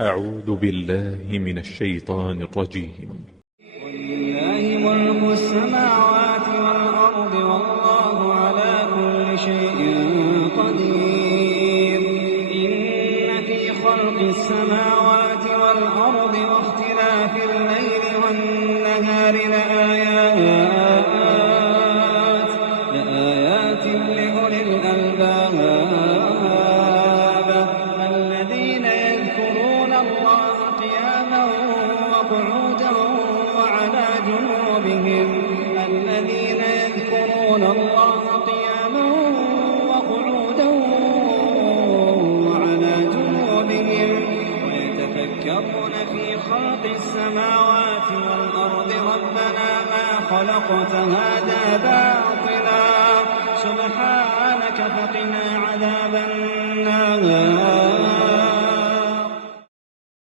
أعوذ بالله من الشيطان الرجيم. ولله ملك السماوات والأرض والله على كل شيء قدير. إن في خلق السماوات والأرض واختلاف الليل والنهار لآيات لأولي الألباب الذين يذكرون الله قياما وقعودا وعلى جنوبهم ويتفكرون في خلق السماوات والأرض ربنا ما خلقت هذا باطلا